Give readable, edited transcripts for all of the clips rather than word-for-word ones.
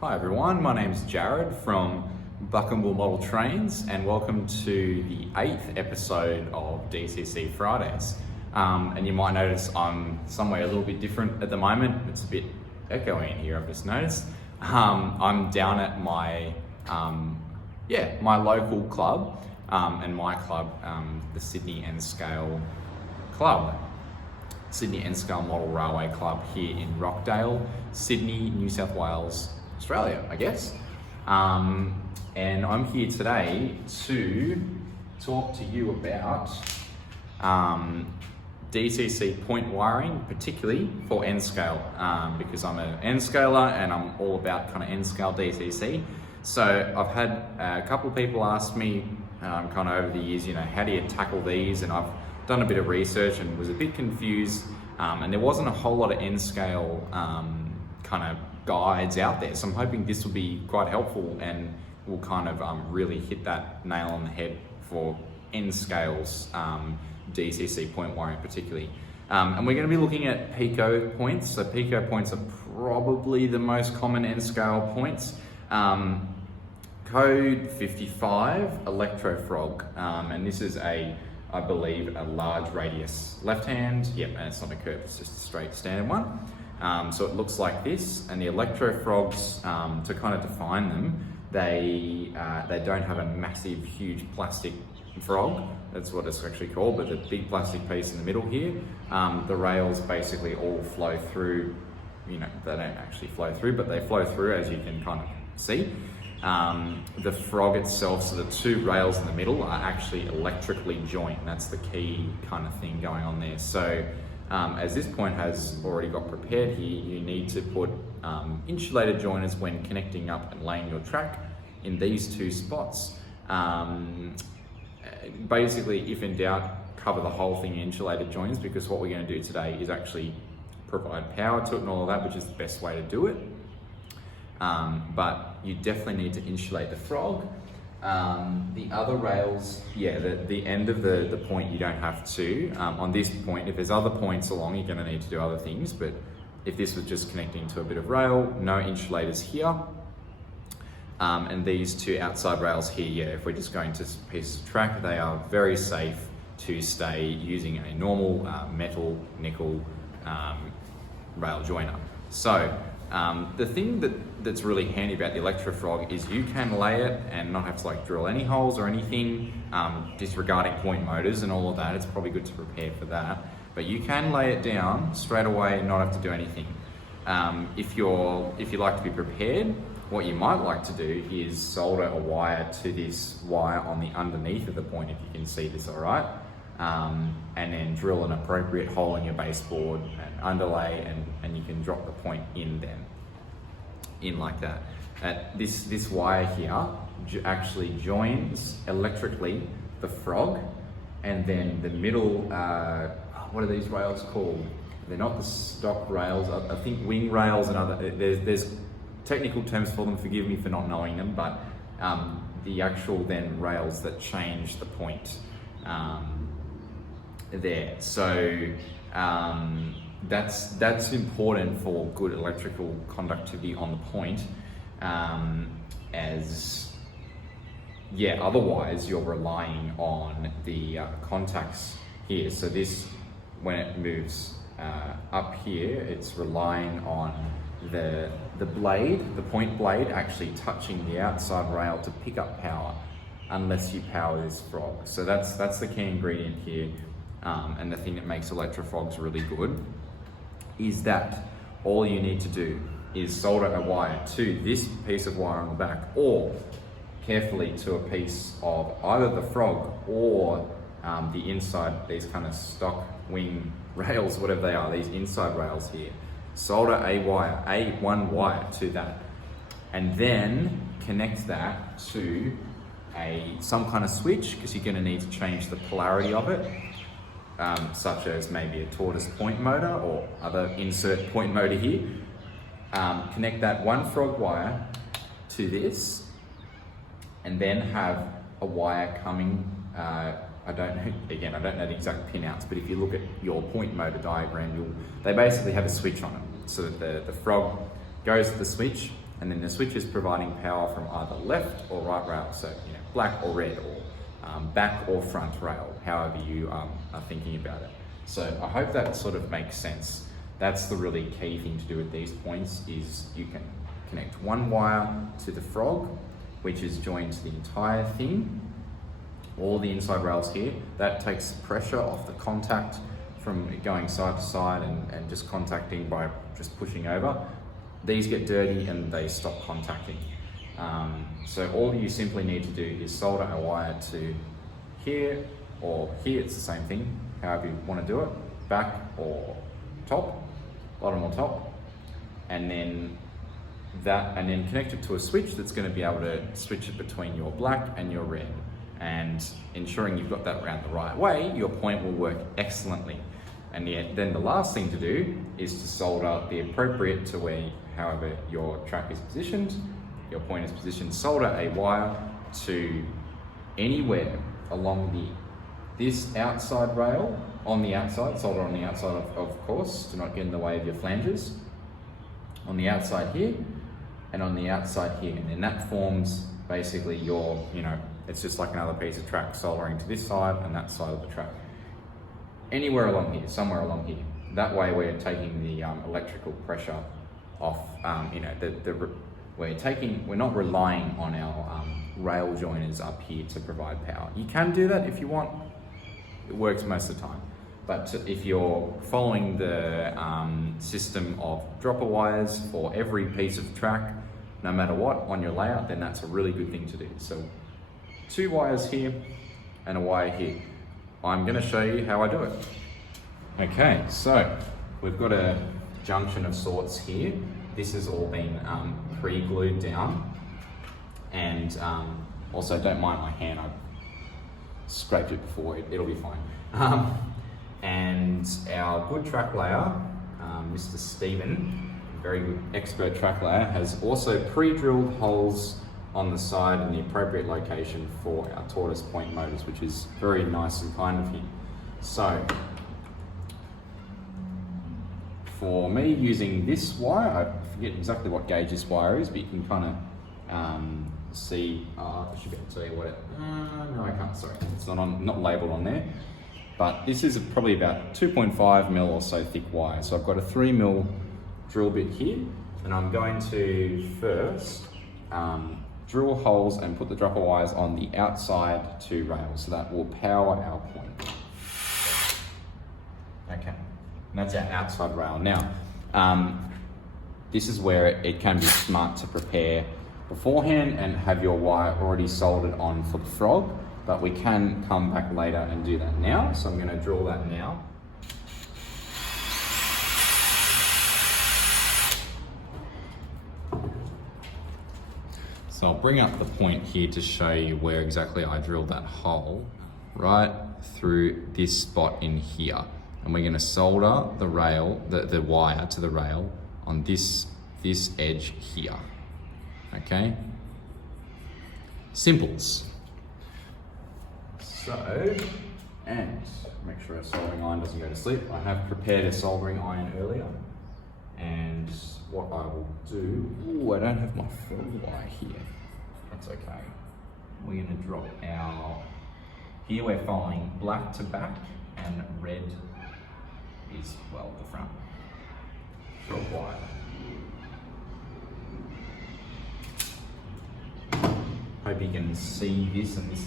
Hi everyone, my name's Jared from Buckambool Model Trains and welcome to the 8th episode of DCC Fridays. And you might notice I'm somewhere a little bit different at the moment. It's a bit echoey in here, I've just noticed. I'm down at my local club and my club, the Sydney N-Scale Club. Sydney N-Scale Model Railway Club here in Rockdale, Sydney, New South Wales, Australia, I guess. And I'm here today to talk to you about DCC point wiring, particularly for N-Scale, because I'm an N-Scaler and I'm all about kind of N-Scale DCC. So I've had a couple of people ask me kind of over the years, how do you tackle these? And I've done a bit of research and was a bit confused, and there wasn't a whole lot of N-Scale kind of guides out there. So I'm hoping this will be quite helpful and will kind of really hit that nail on the head for N-Scale's DCC point wiring particularly. And we're going to be looking at Pico Points. So Pico Points are probably the most common N-Scale points. Code 55, Electrofrog, and this is I believe a large radius left hand. Yep, and it's not a curve, it's just a straight standard one. So it looks like this, and the Electrofrogs, to kind of define them, they don't have a massive, huge plastic frog. That's what it's actually called, but the big plastic piece in the middle here. The rails basically all flow through, they don't actually flow through, but they flow through, as you can kind of see. The frog itself, so the two rails in the middle are actually electrically joined. That's the key kind of thing going on there. So as this point has already got prepared here, you need to put insulated joiners when connecting up and laying your track in these two spots. Basically, if in doubt, cover the whole thing in insulated joiners, because what we're going to do today is actually provide power to it and all of that, which is the best way to do it. But you definitely need to insulate the frog. The other rails, the end of the point you don't have to. On this point, if there's other points along, you're going to need to do other things, but if this was just connecting to a bit of rail, no insulators here. And these two outside rails here, if we're just going to pieces of track, they are very safe to stay using a normal metal, nickel rail joiner. So the thing that's really handy about the Electrofrog is you can lay it and not have to drill any holes or anything, disregarding point motors and all of that. It's probably good to prepare for that, but you can lay it down straight away and not have to do anything. If you like to be prepared, what you might like to do is solder a wire to this wire on the underneath of the point, if you can see this all right, and then drill an appropriate hole in your baseboard and underlay, and you can drop the point in like that. This wire here actually joins electrically the frog, and then the middle, what are these rails called? They're not the stock rails, I think wing rails and other, there's technical terms for them, forgive me for not knowing them, but the actual then rails that change the point there. So that's important for good electrical conductivity on the point, otherwise you're relying on the contacts here. So this, when it moves up here, it's relying on the blade, the point blade, actually touching the outside rail to pick up power, unless you power this frog. So that's the key ingredient here, and the thing that makes Electrofrogs really good is that all you need to do is solder a wire to this piece of wire on the back, or carefully to a piece of either the frog or the inside, these kind of stock wing rails, whatever they are, these inside rails here. Solder one wire to that, and then connect that to some kind of switch, because you're going to need to change the polarity of it, such as maybe a tortoise point motor or other insert point motor here. Connect that one frog wire to this, and then have a wire coming, I don't know the exact pinouts, but if you look at your point motor diagram, they basically have a switch on it. So that the frog goes to the switch, and then the switch is providing power from either left or right rail, so black or red, or back or front rail, however you are thinking about it. So I hope that sort of makes sense. That's the really key thing to do with these points, is you can connect one wire to the frog, which is joined to the entire thing, all the inside rails here. That takes pressure off the contact from going side to side and just contacting by just pushing over. These get dirty and they stop contacting. So all you simply need to do is solder a wire to here or here, it's the same thing, however you want to do it, back or top, bottom or top, and then connect it to a switch that's going to be able to switch it between your black and your red, and ensuring you've got that around the right way, your point will work excellently. And then the last thing to do is to solder the appropriate to however your track is positioned, your point is positioned, solder a wire to anywhere along this outside rail, on the outside, solder on the outside of course, to not get in the way of your flanges, on the outside here, and on the outside here, and then that forms basically your, it's just like another piece of track soldering to this side and that side of the track. Anywhere along here, somewhere along here. That way we're taking the electrical pressure off, we're not relying on our rail joiners up here to provide power. You can do that if you want, it works most of the time. But if you're following the system of dropper wires for every piece of track, no matter what, on your layout, then that's a really good thing to do. So 2 wires here and a wire here. I'm going to show you how I do it. Okay, so we've got a junction of sorts here. This has all been pre-glued down, and also don't mind my hand, I scraped it before, it'll be fine. And our good track layer, Mr. Stephen, very good expert track layer, has also pre-drilled holes on the side in the appropriate location for our tortoise point motors, which is very nice and kind of him. So, for me using this wire, I forget exactly what gauge this wire is, but you can kind of see, I should be able to tell you what it, no I can't, sorry, it's not labelled on there. But this is probably about 2.5 mil or so thick wire. So I've got a 3 mil drill bit here, and I'm going to first drill holes and put the dropper wires on the outside 2 rails, so that will power our point. Okay, and that's our outside rail. Now, this is where it can be smart to prepare beforehand and have your wire already soldered on for the frog, but we can come back later and do that now. So I'm going to drill that now. So I'll bring up the point here to show you where exactly I drilled that hole, right through this spot in here. And we're going to solder the rail, the wire to the rail on this edge here. Okay? Simples. So, and make sure our soldering iron doesn't go to sleep. I have prepared a soldering iron earlier. And what I will do, I don't have my frog wire here. That's okay. We're going to drop here we're following black to back and red is, well, the front. Frog wire. Hope you can see this, and this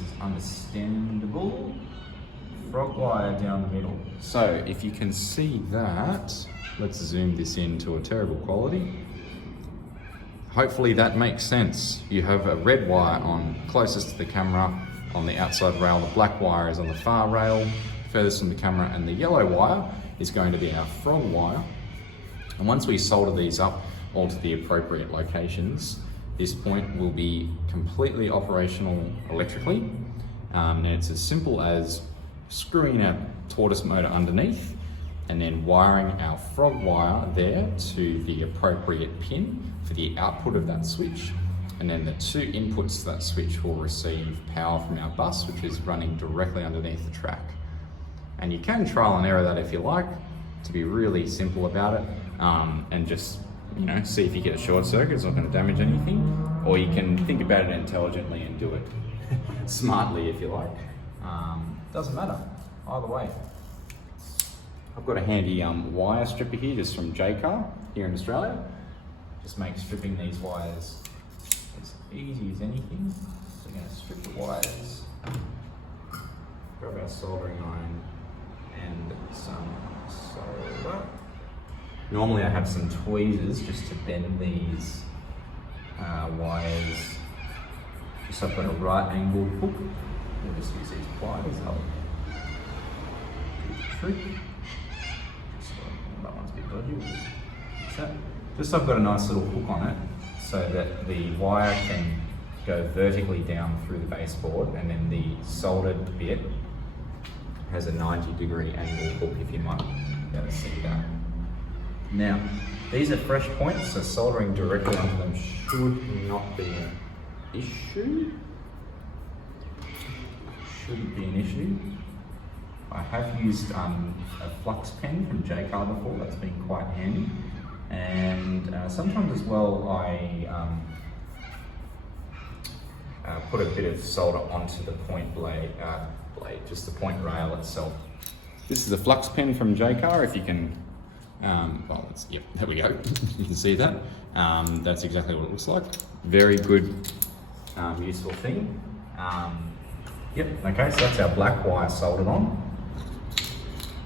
is understandable. Frog wire down the middle. So if you can see that, let's zoom this in to a terrible quality. Hopefully that makes sense. You have a red wire on closest to the camera on the outside rail, the black wire is on the far rail furthest from the camera, and the yellow wire is going to be our frog wire. And once we solder these up all to the appropriate locations, this point will be completely operational electrically. And it's as simple as screwing our tortoise motor underneath and then wiring our frog wire there to the appropriate pin for the output of that switch. And then the 2 inputs to that switch will receive power from our bus, which is running directly underneath the track. And you can trial and error that if you like, to be really simple about it, and just you know, see if you get a short circuit, it's not going to damage anything, or you can think about it intelligently and do it smartly if you like. Doesn't matter, either way. I've got a handy wire stripper here, just from Jcar here in Australia. Just makes stripping these wires as easy as anything. So we're going to strip the wires, grab our soldering iron and some solder. Normally I have some tweezers just to bend these wires. Just so I've got a right angled hook. We'll just use these pliers. That'll do the trick. That one's a bit dodgy. Just so I've got a nice little hook on it so that the wire can go vertically down through the baseboard, and then the soldered bit has a 90-degree angle hook, if you might be able to see that. Now, these are fresh points, so soldering directly onto them should not be an issue. Shouldn't be an issue. I have used a flux pen from Jcar before, that's been quite handy. And sometimes as well I put a bit of solder onto the point blade, just the point rail itself. This is a flux pen from Jcar, if you can, yep, there we go, you can see that. That's exactly what it looks like. Very good, useful thing. Yep, okay, so that's our black wire soldered on.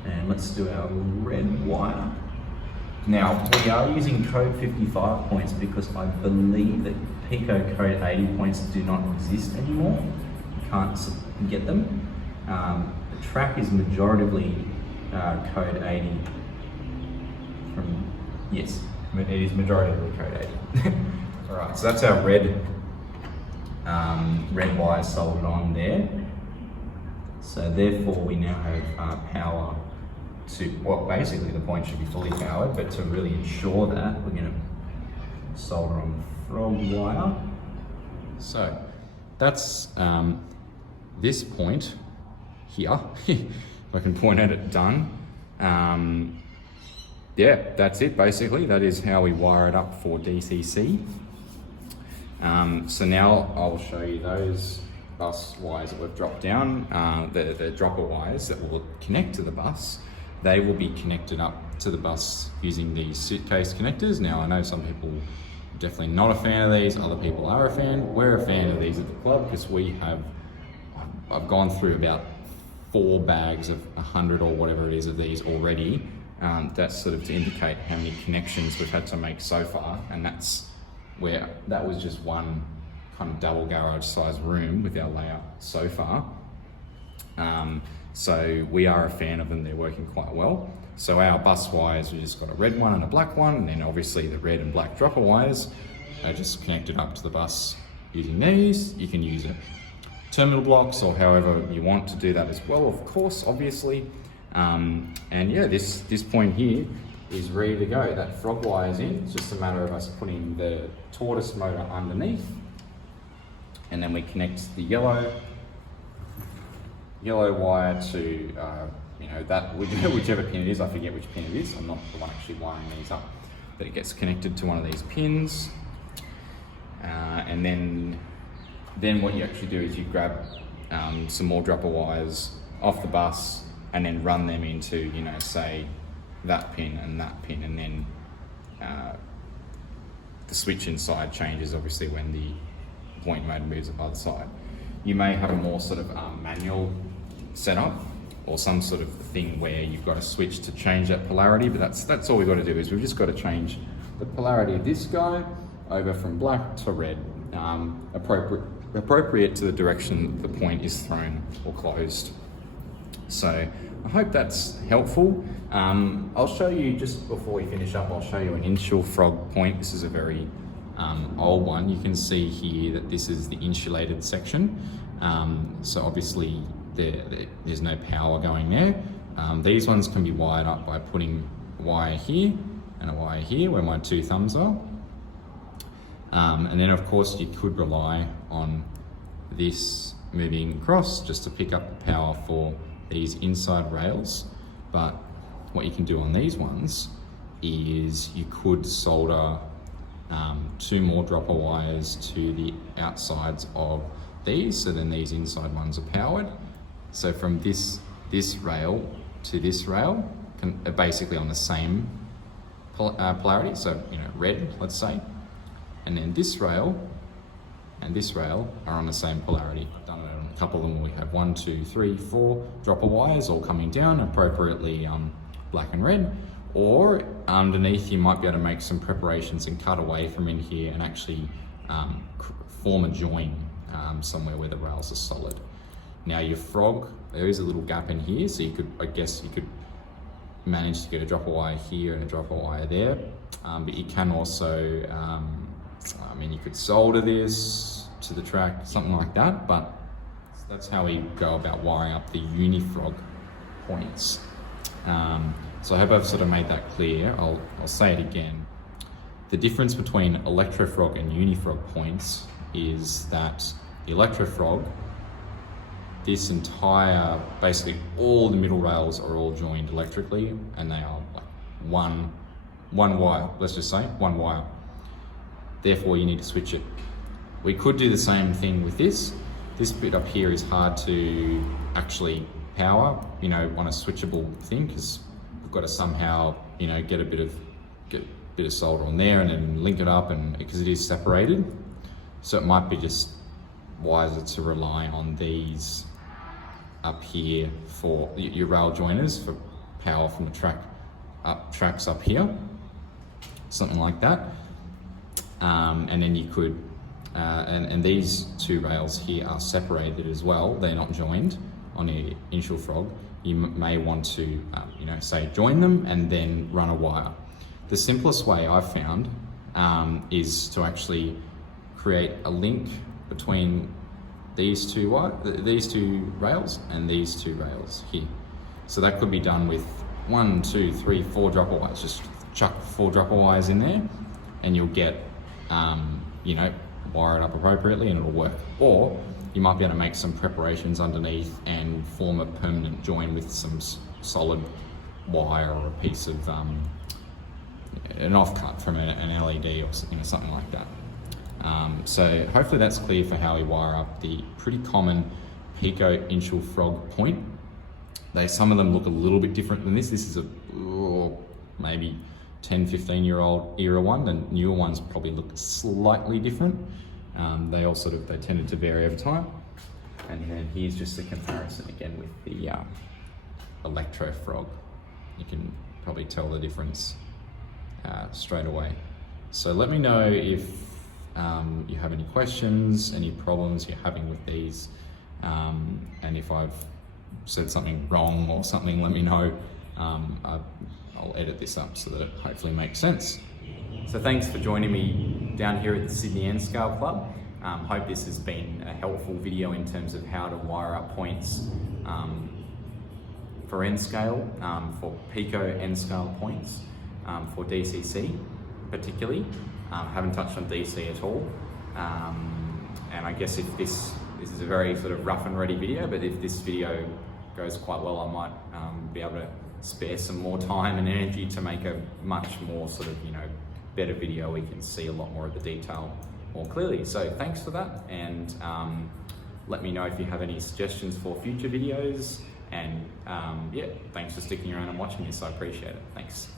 And let's do our red wire. Now, we are using code 55 points because I believe that Pico code 80 points do not exist anymore. You can't get them. The track is majoritively code 80 from, yes, it is majoritively code 80. All right, so that's our red wire soldered on there. So therefore we now have power to, well, basically the point should be fully powered, but to really ensure that, we're going to solder on the frog wire. So that's this point here, if I can point at it, done. Yeah, that's it basically. That is how we wire it up for DCC. So now I'll show you those bus wires that we've dropped down, the dropper wires that will connect to the bus. They will be connected up to the bus using these suitcase connectors. Now I know some people are definitely not a fan of these, other people are a fan. We're a fan of these at the club because I've gone through about 4 bags of 100 or whatever it is of these already. That's sort of to indicate how many connections we've had to make so far, and that's where that was just one kind of double garage size room with our layout so far. So we are a fan of them, they're working quite well. So our bus wires, we just got a red one and a black one, and then obviously the red and black dropper wires are just connected up to the bus using these. You can use it terminal blocks or however you want to do that as well, of course, obviously. And yeah, this point here is ready to go. That frog wire is in. It's just a matter of us putting the tortoise motor underneath, and then we connect the yellow wire to that whichever pin it is. I forget which pin it is. I'm not the one actually wiring these up, but it gets connected to one of these pins, and then what you actually do is you grab some more dropper wires off the bus and then run them into, say that pin, and then the switch inside changes obviously when the point motor moves up the other side. You may have a more sort of manual setup or some sort of thing where you've got a switch to change that polarity, but that's all we've got to do is we've just got to change the polarity of this guy over from black to red, appropriate to the direction the point is thrown or closed. So I hope that's helpful. I'll show you, just before we finish up, I'll show you an Insulfrog point. This is a very old one. You can see here that this is the insulated section. So obviously there's no power going there. These ones can be wired up by putting a wire here and a wire here where my 2 thumbs are. And then of course you could rely on this moving across just to pick up the power for these inside rails. But what you can do on these ones is you could solder 2 more dropper wires to the outsides of these, so then these inside ones are powered. So from this rail to this rail, basically on the same polarity, so red, let's say, and then this rail and this rail are on the same polarity. I've done it on a couple of them. We have 1, 2, 3, 4 dropper wires all coming down appropriately black and red, or underneath you might be able to make some preparations and cut away from in here and actually form a join somewhere where the rails are solid. Now your frog, there is a little gap in here, so I guess you could manage to get a dropper wire here and a dropper wire there, but you can also, you could solder this to the track, something like that, but that's how we go about wiring up the Unifrog points. So I hope I've sort of made that clear. I'll say it again. The difference between Electrofrog and Unifrog points is that the Electrofrog, this entire, basically all the middle rails are all joined electrically, and they are like one wire, let's just say, one wire. Therefore you need to switch it. We could do the same thing with this. This bit up here is hard to actually power, on a switchable thing, because we've got to somehow, get a bit of solder on there and then link it up, and because it is separated. So it might be just wiser to rely on these up here for your rail joiners for power from the tracks up here, something like that. And then you could, and these 2 rails here are separated as well. They're not joined on your Insulfrog. You may want to, say join them and then run a wire. The simplest way I've found is to actually create a link between these two rails and these 2 rails here. So that could be done with 1, 2, 3, 4 dropper wires. Just chuck 4 dropper wires in there and you'll get, wire it up appropriately and it'll work. Or you might be able to make some preparations underneath and form a permanent join with some solid wire or a piece of an offcut from an LED or something like that. So hopefully that's clear for how we wire up the pretty common Pico Insulfrog point. Some of them look a little bit different than this. This is a maybe 10, 15-year-old era one. The newer ones probably look slightly different. They tended to vary over time. And then here's just a comparison again with the Electrofrog. You can probably tell the difference straight away. So let me know if you have any questions, any problems you're having with these, and if I've said something wrong or something, let me know. I'll edit this up so that it hopefully makes sense. So thanks for joining me down here at the Sydney N-Scale Club. Hope this has been a helpful video in terms of how to wire up points for N-Scale, for Pico N-Scale points, for DCC particularly. Haven't touched on DC at all. And I guess if this is a very sort of rough and ready video, but if this video goes quite well, I might be able to spare some more time and energy to make a much more sort of, better video. We can see a lot more of the detail more clearly. So thanks for that, and let me know if you have any suggestions for future videos, and thanks for sticking around and watching this. I appreciate it. Thanks.